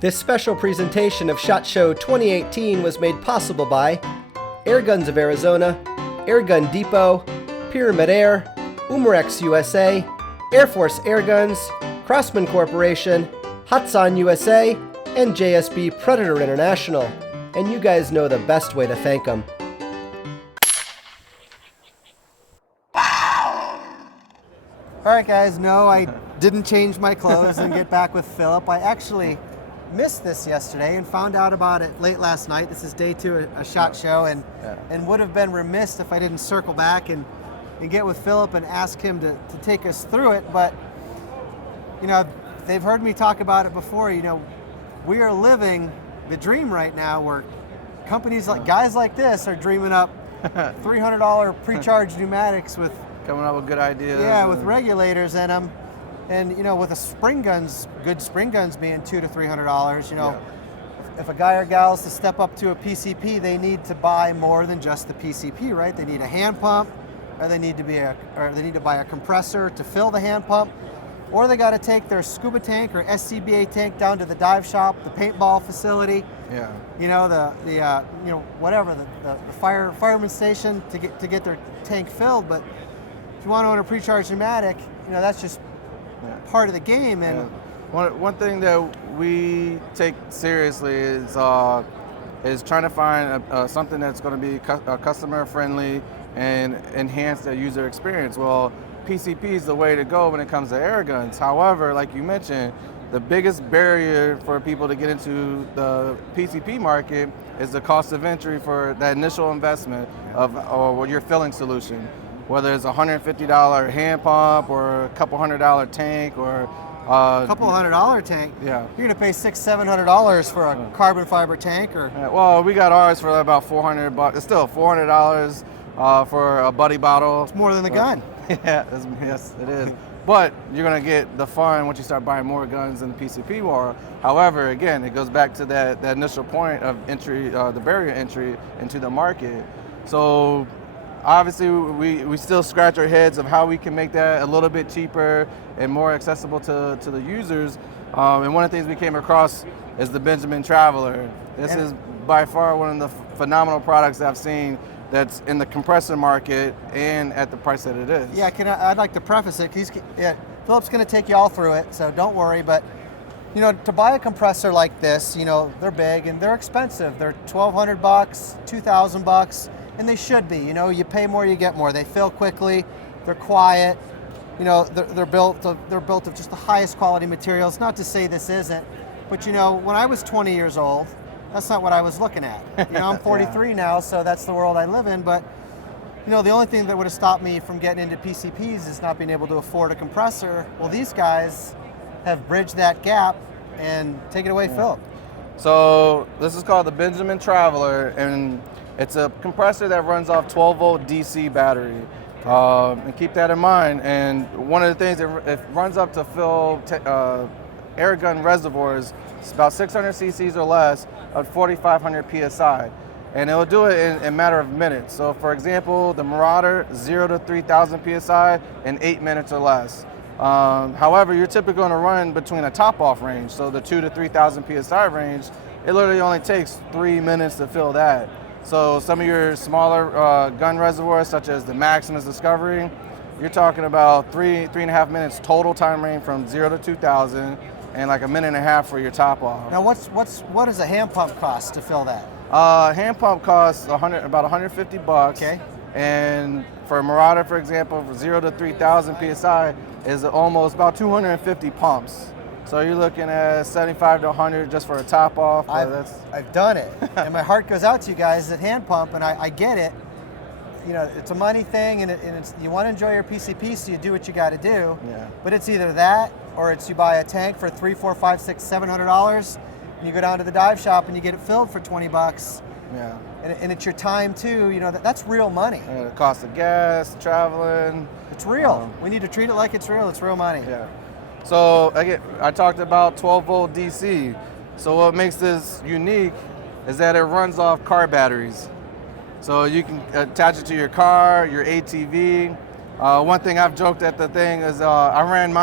This special presentation of SHOT Show 2018 was made possible by Airguns of Arizona, Airgun Depot, Pyramid Air, Umarex USA, Air Force Airguns, Crosman Corporation, Hatsan USA, and JSB Predator International. And you guys know the best way to thank them. Alright guys, no, I didn't change my clothes and get back with Philip. I actually missed this yesterday and found out about it late last night. This is day 2 of a SHOT Show, and would have been remiss if I didn't circle back and get with Philip and ask him to take us through it. But, you know, they've heard me talk about it before. You know, we are living the dream right now where companies like guys like this are dreaming up $300 pre-charged pneumatics with coming up with good ideas. Yeah, with regulators in them. And, you know, with good spring guns being $200 to $300, you know, if a guy or gal is to step up to a PCP, they need to buy more than just the PCP, right? They need a hand pump, or they need to buy a compressor to fill the hand pump, or they got to take their scuba tank or SCBA tank down to the dive shop, the paintball facility. Yeah. You know, the fireman station to get their tank filled. But if you want to own a pre-charged pneumatic, you know, that's just part of the game. And one thing that we take seriously is trying to find something that's going to be customer friendly and enhance their user experience. Well, PCP is the way to go when it comes to air guns. However, like you mentioned, the biggest barrier for people to get into the PCP market is the cost of entry for that initial investment or your filling solution. Whether it's a $150 hand pump or a couple $100 tank or a couple $100 tank. Yeah, you're gonna pay $600-700 for a carbon fiber tank, or well, we got ours for about $400. It's still $400 for a buddy bottle. It's more than the gun. Yeah, yes, it is. But you're gonna get the fun once you start buying more guns in the PCP war. However, again, it goes back to that initial point of entry, the barrier entry into the market. So obviously, we still scratch our heads of how we can make that a little bit cheaper and more accessible to the users. And one of the things we came across is the Benjamin Traveler. This is by far one of the phenomenal products that I've seen that's in the compressor market and at the price that it is. Yeah, I'd like to preface it. Philip's going to take you all through it, so don't worry. But, you know, to buy a compressor like this, you know, they're big and they're expensive. They're $1,200, $2,000. And they should be. You know, you pay more, you get more. They fill quickly, they're quiet. You know, they're built of just the highest quality materials. Not to say this isn't, but you know, when I was 20 years old, that's not what I was looking at. You know, I'm 43 now, so that's the world I live in. But you know, the only thing that would have stopped me from getting into PCPs is not being able to afford a compressor. Well, these guys have bridged that gap. And take it away, Philip. So this is called the Benjamin Traveler, and it's a compressor that runs off 12-volt DC battery. And keep that in mind. And one of the things, it runs up to fill air gun reservoirs. It's about 600 cc's or less at 4,500 PSI. And it'll do it in a matter of minutes. So for example, the Marauder, 0 to 3,000 PSI in 8 minutes or less. However, you're typically going to run between a top-off range, so the 2,000 to 3,000 PSI range, it literally only takes 3 minutes to fill that. So some of your smaller gun reservoirs, such as the Maximus Discovery, you're talking about 3.5 minutes total time range from 0 to 2,000, and like a minute and a half for your top off. Now, what does a hand pump cost to fill that? Hand pump costs about $150. Okay. And for a Marauder, for example, for 0 to 3,000 PSI is almost about 250 pumps. So you're looking at 75 to 100 just for a top off. I've done it, and my heart goes out to you guys that hand pump, and I get it. You know, it's a money thing, and it's, you want to enjoy your PCP, so you do what you got to do. Yeah. But it's either that, or it's you buy a tank for $300, $400, $500, $600, $700, and you go down to the dive shop and you get it filled for $20. Yeah. And it's your time too. You know, that's real money. Yeah, the cost of gas, traveling. It's real. We need to treat it like it's real. It's real money. Yeah. So again, I talked about 12-volt DC. So what makes this unique is that it runs off car batteries. So you can attach it to your car, your ATV. One thing I've joked at the thing is I ran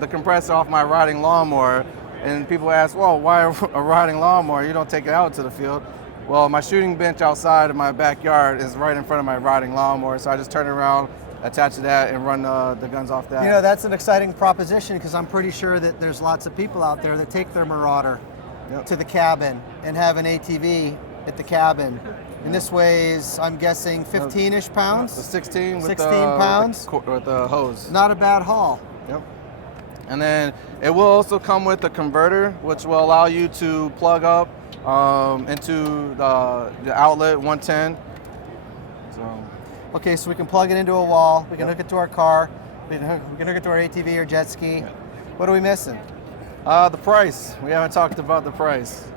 the compressor off my riding lawnmower, And people ask, well, why a riding lawnmower? You don't take it out to the field. Well, my shooting bench outside of my backyard is right in front of my riding lawnmower, so I just turn it around, attach to that, and run the guns off that. You know, that's an exciting proposition because I'm pretty sure that there's lots of people out there that take their Marauder to the cabin and have an ATV at the cabin. And this weighs, I'm guessing, 15-ish pounds? 16 with 16 pounds? With the hose. Not a bad haul. Yep. And then it will also come with a converter, which will allow you to plug up into the outlet 110. So. Okay, so we can plug it into a wall. We can hook it to our car. We can hook it to our ATV or jet ski. What are we missing? The price. We haven't talked about the price.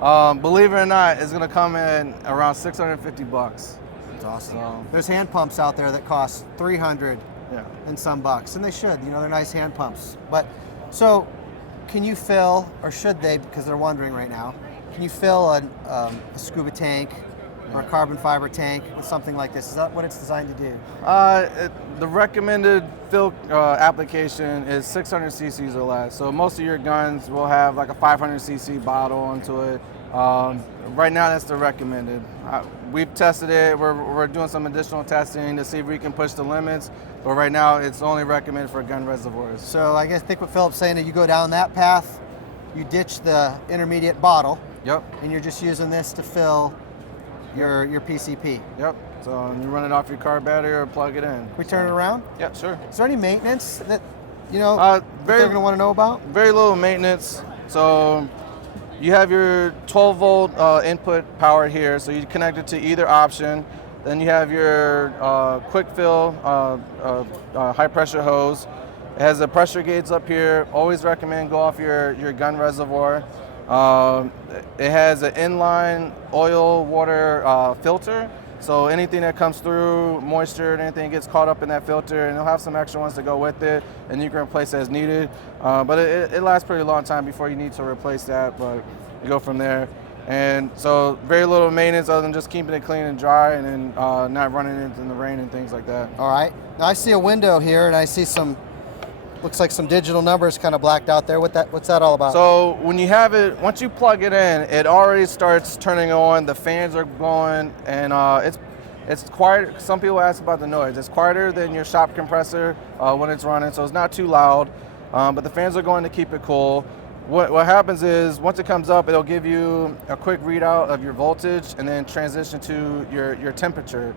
Believe it or not, it's going to come in around $650. That's awesome. So, there's hand pumps out there that cost $300 and some bucks, and they should. You know, they're nice hand pumps. But so, can you fill, or should they? Because they're wondering right now. Can you fill a scuba tank or a carbon fiber tank with something like this? Is that what it's designed to do? The recommended fill application is 600 cc's or less. So most of your guns will have like a 500 cc bottle onto it. Right now, that's the recommended. We've tested it. We're doing some additional testing to see if we can push the limits. But right now, it's only recommended for gun reservoirs. So I think what Philip's saying is you go down that path, you ditch the intermediate bottle. Yep. And you're just using this to fill your PCP. Yep. So you run it off your car battery or plug it in. Can we turn it around? Yeah, sure. Is there any maintenance that that they're going to want to know about? Very little maintenance. So you have your 12 volt input power here, so you connect it to either option. Then you have your quick fill high pressure hose. It has a pressure gauge up here. Always recommend go off your gun reservoir. It has an inline oil water filter, so anything that comes through, moisture and anything gets caught up in that filter, and it'll have some extra ones to go with it, and you can replace it as needed. But it lasts pretty long time before you need to replace that, but you go from there. And so very little maintenance other than just keeping it clean and dry, and then not running it in the rain and things like that. All right. Now I see a window here, and I see some, looks like some digital numbers kind of blacked out there. What's that all about? So when you have it, once you plug it in, it already starts turning on. The fans are going, and it's quiet. Some people ask about the noise. It's quieter than your shop compressor when it's running, so it's not too loud. But the fans are going to keep it cool. What happens is once it comes up, it'll give you a quick readout of your voltage and then transition to your temperature.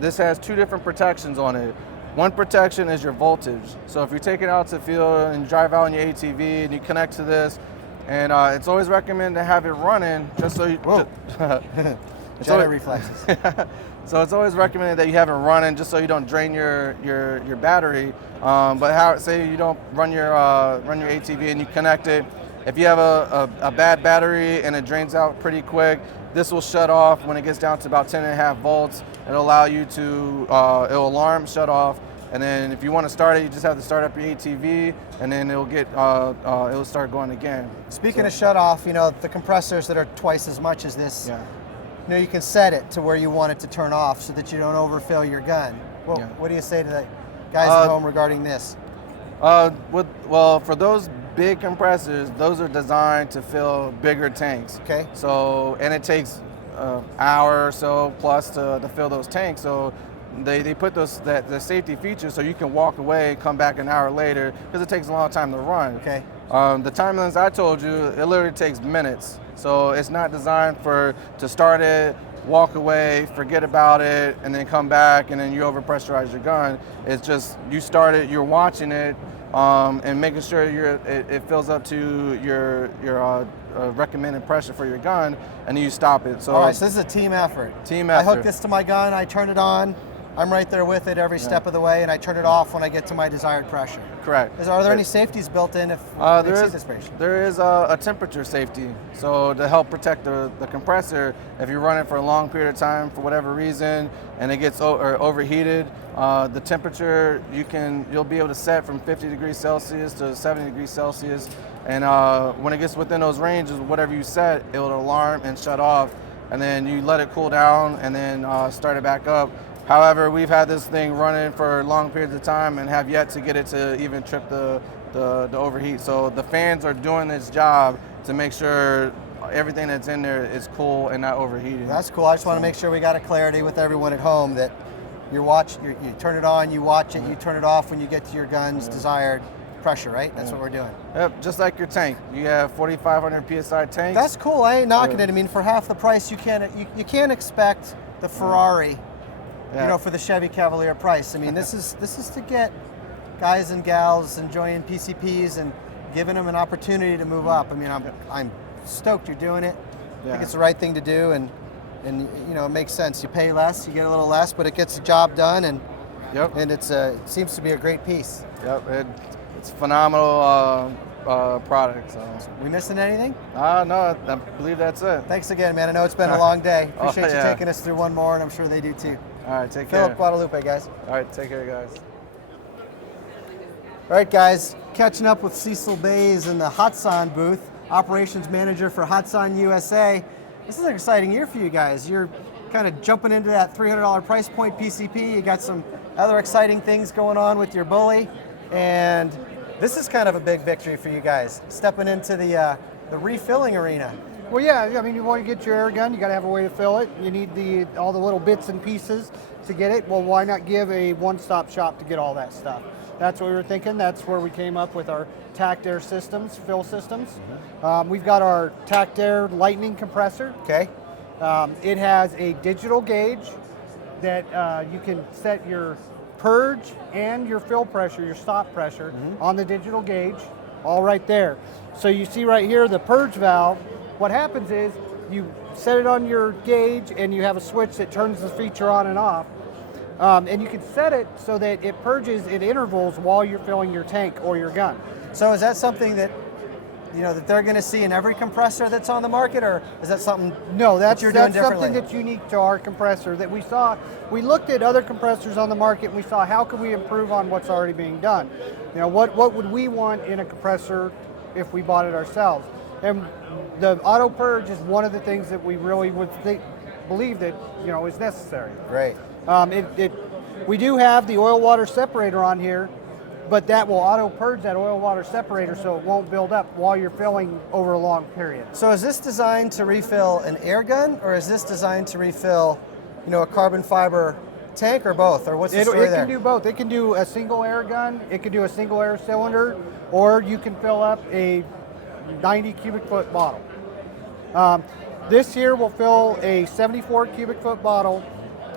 This has two different protections on it. One protection is your voltage. So if you take it out to the field and drive out on your ATV and you connect to this, and it's always recommended to have it running just so you... Jedi reflexes. So it's always recommended that you have it running just so you don't drain your battery. But say you don't run your ATV and you connect it. If you have a bad battery and it drains out pretty quick, this will shut off when it gets down to about 10.5 volts. It'll allow you to, it'll alarm, shut off, and then if you want to start it, you just have to start up your ATV, and then it'll start going again. Speaking of shut off, the compressors that are twice as much as this, you can set it to where you want it to turn off so that you don't overfill your gun. What do you say to the guys at home regarding this? For those big compressors, those are designed to fill bigger tanks. Okay. So, and it takes an hour or so plus to fill those tanks. So they put the safety features so you can walk away and come back an hour later because it takes a long time to run. Okay. The timelines I told you, it literally takes minutes. So it's not designed to start it, walk away, forget about it, and then come back and then you overpressurize your gun. It's just you start it, you're watching it, and making sure it fills up to your recommended pressure for your gun, and then you stop it. So, all right, so this is a team effort. Team effort. I hook this to my gun, I turn it on, I'm right there with it every step of the way, and I turn it off when I get to my desired pressure. Correct. Are there any safeties built in if there is a temperature safety, so to help protect the compressor, if you run it for a long period of time for whatever reason and it gets overheated, the temperature you'll be able to set from 50 degrees Celsius to 70 degrees Celsius, and when it gets within those ranges, whatever you set, it will alarm and shut off, and then you let it cool down and then start it back up. However, we've had this thing running for long periods of time and have yet to get it to even trip the the overheat. So the fans are doing this job to make sure everything that's in there is cool and not overheating. That's cool. I just want to make sure we got a clarity with everyone at home that you turn it on, you watch it, you turn it off when you get to your gun's desired pressure, right? That's what we're doing. Yep, just like your tank. You have 4,500 PSI tanks. That's cool. I ain't knocking it. I mean, for half the price, you can't expect the Ferrari, for the Chevy Cavalier price. I mean, this is to get guys and gals enjoying PCPs and giving them an opportunity to move up. I mean, I'm stoked you're doing it. I think it's the right thing to do, and it makes sense. You pay less, you get a little less, but it gets the job done, and it seems to be a great piece. Yep, it's a phenomenal product. So. We missing anything? No, I believe that's it. Thanks again, man. I know it's been a long day. Appreciate you taking us through one more, and I'm sure they do too. All right, take care. Philip Guadalupe, guys. All right, take care, guys. All right, guys, catching up with Cecil Bays in the Hatsan booth, operations manager for Hatsan USA. This is an exciting year for you guys. You're kind of jumping into that $300 price point PCP. You got some other exciting things going on with your bully, and this is kind of a big victory for you guys, stepping into the refilling arena. Well, yeah, I mean, you want to get your air gun, you got to have a way to fill it. You need all the little bits and pieces to get it. Well, why not give a one-stop shop to get all that stuff? That's what we were thinking. That's where we came up with our tacked air systems, fill systems. We've got our tacked air lightning compressor. Okay. It has a digital gauge that you can set your purge and your fill pressure, your stop pressure on the digital gauge, all right there. So you see right here the purge valve. What happens is you set it on your gauge and you have a switch that turns the feature on and off. And you can set it so that it purges at intervals while you're filling your tank or your gun. So is that something that that they're going to see in every compressor that's on the market, or is that something? No, that's you're doing differently? Something that's unique to our compressor that we saw. We looked at other compressors on the market and we saw how could we improve on what's already being done. What would we want in a compressor if we bought it ourselves? And the auto purge is one of the things that we really would believe that is necessary. Great. We do have the oil water separator on here, but that will auto purge that oil water separator so it won't build up while you're filling over a long period. So is this designed to refill an air gun, or is this designed to refill a carbon fiber tank, or both, or what's the story there? It can do both. It can do a single air gun, it can do a single air cylinder, or you can fill up a 90 cubic foot bottle. This here will fill a 74 cubic foot bottle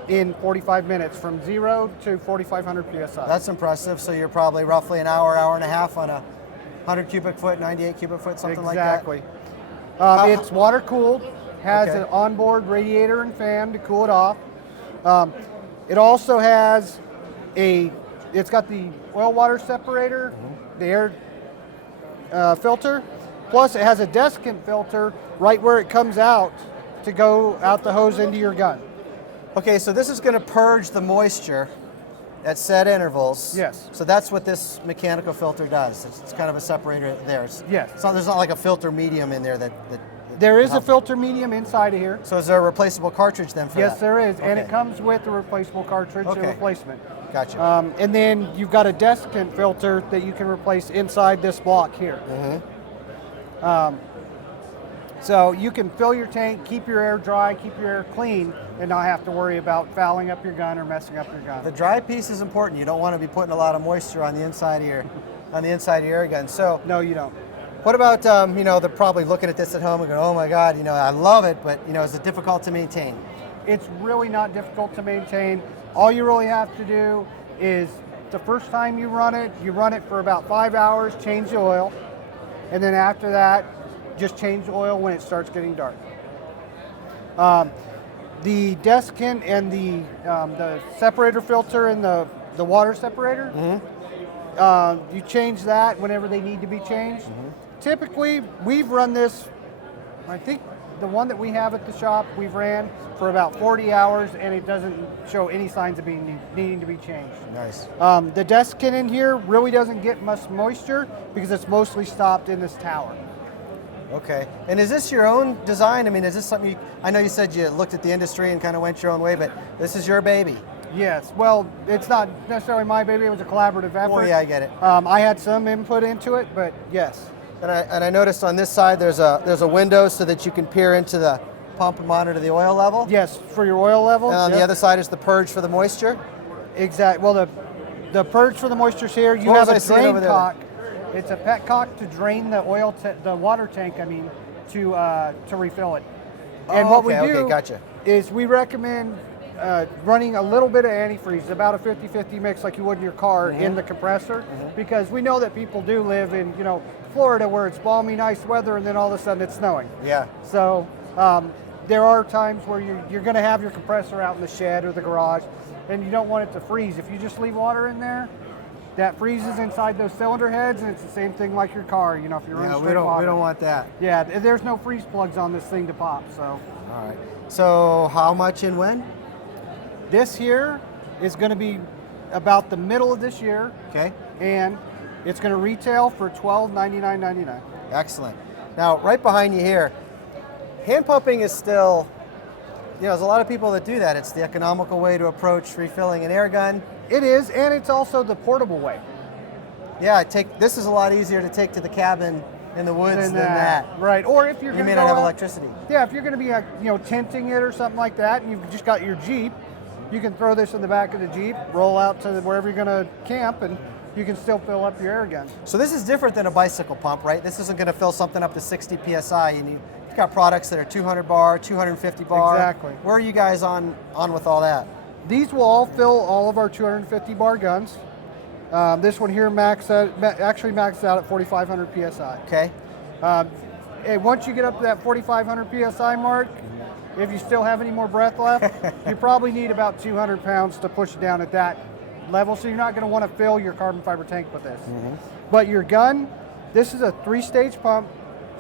in 45 minutes from 0 to 4,500 PSI. That's impressive. So you're probably roughly an hour and a half on a 100 cubic foot, 98 cubic foot, something like that? Exactly. It's water cooled, has an onboard radiator and fan to cool it off. It also has it's got the oil water separator, the air filter, plus it has a desiccant filter right where it comes out to go out the hose into your gun. Okay, so this is going to purge the moisture at set intervals. Yes. So that's what this mechanical filter does. It's kind of a separator there. Yes. There's not like a filter medium in there that there is a filter medium inside of here. So is there a replaceable cartridge then for that? Yes, there is, and it comes with a replaceable cartridge, a replacement. Gotcha. And then you've got a desiccant filter that you can replace inside this block here. So you can fill your tank, keep your air dry, keep your air clean, and not have to worry about fouling up your gun or messing up your gun. The dry piece is important. You don't want to be putting a lot of moisture on the inside of your air gun. So no, you don't. What about they're probably looking at this at home and going, oh my God, I love it, but is it difficult to maintain? It's really not difficult to maintain. All you really have to do is the first time you run it for about 5 hours, change the oil, and then after that, just change the oil when it starts getting dark. The desiccant and the separator filter and the water separator, you change that whenever they need to be changed. Typically, we've run this, I think the one that we have at the shop, we've ran for about 40 hours and it doesn't show any signs of needing to be changed. Nice. The desiccant in here really doesn't get much moisture because it's mostly stopped in this tower. Okay. And is this your own design? I mean, is this something I know you said you looked at the industry and kind of went your own way, but this is your baby. Yes. Well, it's not necessarily my baby. It was a collaborative effort. Oh yeah, I get it. I had some input into it, but yes. And I noticed on this side there's a window so that you can peer into the pump and monitor the oil level. Yes, for your oil level. And on yep. the other side is the purge for the moisture. Exactly. Well, the purge for the moisture's here. You What have was a I seeing drain over there? cock. It's a pet cock to drain the the water tank. I mean, to refill it. And what we do okay, gotcha. is we recommend running a little bit of antifreeze, about a 50-50 mix like you would in your car in the compressor, because we know that people do live in Florida where it's balmy, nice weather, and then all of a sudden it's snowing. Yeah. So there are times where you're going to have your compressor out in the shed or the garage, and you don't want it to freeze. If you just leave water in there, that freezes inside those cylinder heads, and it's the same thing like your car. If you're running straight water. We don't want that. Yeah, there's no freeze plugs on this thing to pop. So. All right. So how much and when? This here is going to be about the middle of this year. Okay. And it's going to retail for $12.99.99. Excellent. Now, right behind you here, hand pumping is still, there's a lot of people that do that. It's the economical way to approach refilling an air gun. It is, and it's also the portable way. Yeah, this is a lot easier to take to the cabin in the woods than that. Right, or if you're you may not have electricity. Yeah, if you're going to be tenting it or something like that, and you've just got your Jeep, you can throw this in the back of the Jeep, roll out to wherever you're going to camp, and you can still fill up your air gun. So this is different than a bicycle pump, right? This isn't going to fill something up to 60 psi. You've got products that are 200 bar, 250 bar. Exactly. Where are you guys on with all that? These will all fill all of our 250 bar guns. This one here actually maxes out at 4,500 psi. Okay. And once you get up to that 4,500 psi mark, if you still have any more breath left, you probably need about 200 pounds to push it down at that level. So you're not going to want to fill your carbon fiber tank with this. But your gun, this is a 3-stage pump.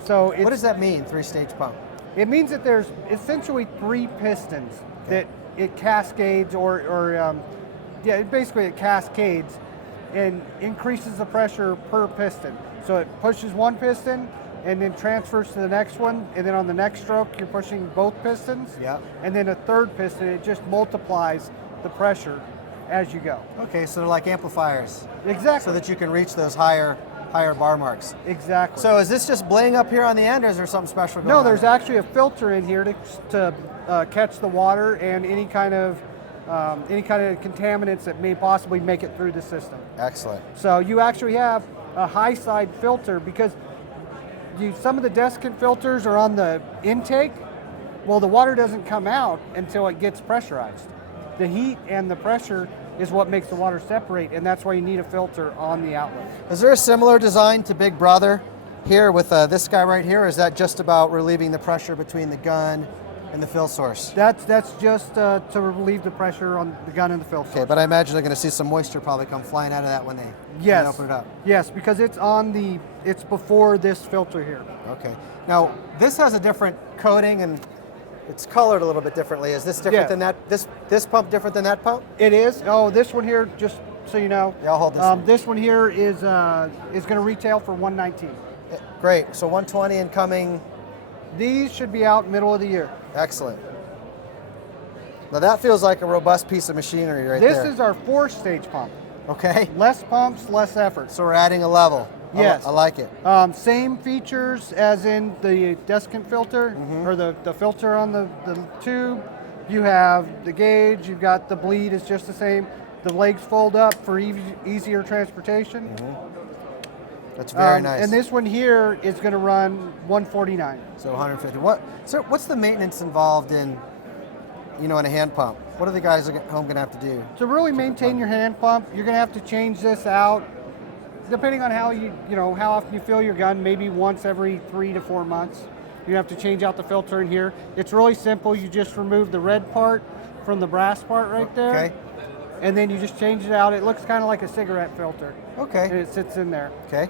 So what does that mean, 3-stage pump? It means that there's essentially 3 pistons that it cascades basically it cascades and increases the pressure per piston. So it pushes one piston and then transfers to the next one, and then on the next stroke you're pushing both pistons. Yeah. And then a third piston, it just multiplies the pressure as you go. Okay, so they're like amplifiers. Exactly. So that you can reach those higher bar marks. Exactly. So is this just bling up here on the end, or is there something special going on? No, there's actually a filter in here to catch the water and any kind of contaminants that may possibly make it through the system. Excellent. So you actually have a high side filter because some of the desiccant filters are on the intake. Well, the water doesn't come out until it gets pressurized. The heat and the pressure is what makes the water separate, and that's why you need a filter on the outlet. Is there a similar design to Big Brother here with this guy right here, or is that just about relieving the pressure between the gun and the fill source? That's just to relieve the pressure on the gun and the fill source. Okay, but I imagine they're going to see some moisture probably come flying out of that when they open it up. Yes, because it's before this filter here. Okay. Now, this has a different coating and it's colored a little bit differently. Is this different than that? This pump different than that pump? It is. Oh, this one here, just so you know. Yeah, I'll hold this one. This one here is going to retail for $119. Great. So 120 and coming. These should be out middle of the year. Excellent. Now that feels like a robust piece of machinery right there. This is our 4-stage pump. Okay. Less pumps, less effort. So we're adding a level. Yes. I like it. Same features as in the desiccant filter or the filter on the tube. You have the gauge, you've got the bleed is just the same. The legs fold up for easier transportation. That's very nice. And this one here is going to run $149. So 150. What's the maintenance involved in a hand pump? What are the guys at home going to have to do? To really maintain your hand pump, you're going to have to change this out. Depending on how how often you fill your gun, maybe once every 3 to 4 months. You have to change out the filter in here. It's really simple. You just remove the red part from the brass part right there. Okay. And then you just change it out. It looks kind of like a cigarette filter. Okay. And it sits in there. Okay.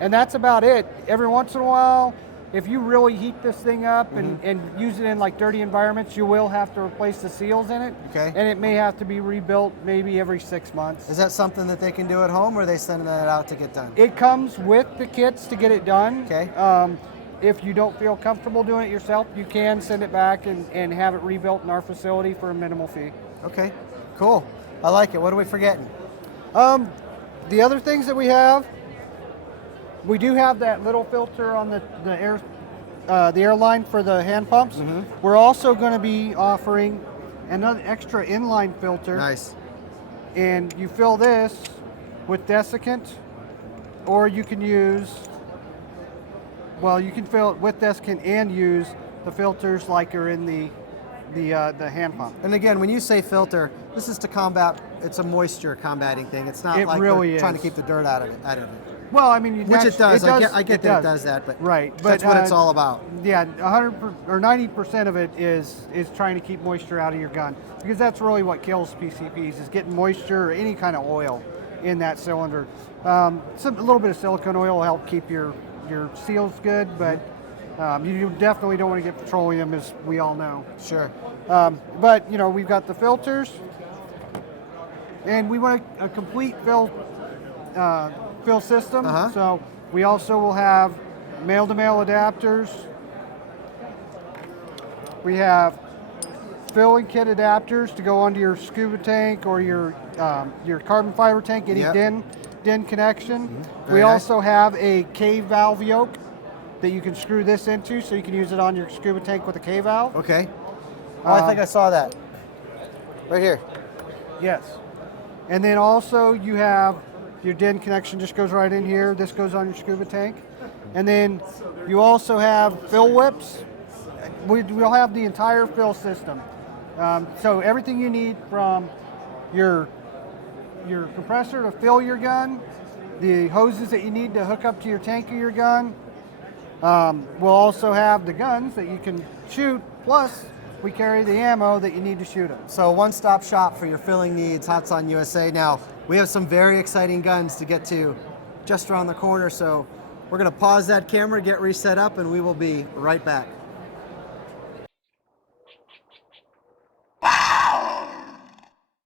And that's about it. Every once in a while, if you really heat this thing up and use it in like dirty environments, you will have to replace the seals in it. Okay. And it may have to be rebuilt maybe every 6 months. Is that something that they can do at home, or are they sending that out to get done? It comes with the kits to get it done. Okay. If you don't feel comfortable doing it yourself, you can send it back and have it rebuilt in our facility for a minimal fee. Okay, Cool. I like it. What are we forgetting? The other things that we do have that little filter on the airline for the hand pumps. We're also going to be offering another extra inline filter. Nice. And you fill this with desiccant, or you can use, well, you can fill it with desiccant and use the filters like are in the hand pump. And again, when you say filter, this is to combat, it's a moisture combating thing. It's not like really we're trying to is. keep the dirt out of it. Well, I mean, Which it does. I get that it does that, but right. that's what it's all about. Yeah, 100 or 90% of it is trying to keep moisture out of your gun, because that's really what kills PCPs, is getting moisture or any kind of oil in that cylinder. A little bit of silicone oil will help keep your seals good, but you definitely don't want to get petroleum, as we all know. Sure. But we've got the filters, and we want a complete fill system. So we also will have male-to-male adapters. We have filling kit adapters to go onto your scuba tank or your carbon fiber tank, any DIN connection. We also have a K-valve yoke that you can screw this into, so you can use it on your scuba tank with a K-valve. Okay. Oh, I think I saw that. Right here. Yes. And then also you have your DIN connection, just goes right in here. This goes on your scuba tank. And then you also have fill whips. We'll have the entire fill system. So everything you need from your compressor to fill your gun, the hoses that you need to hook up to your tank of your gun. We'll also have the guns that you can shoot, plus we carry the ammo that you need to shoot it. So one-stop shop for your filling needs, Hatsan USA. Now, we have some very exciting guns to get to just around the corner, so we're going to pause that camera, get reset up, and we will be right back.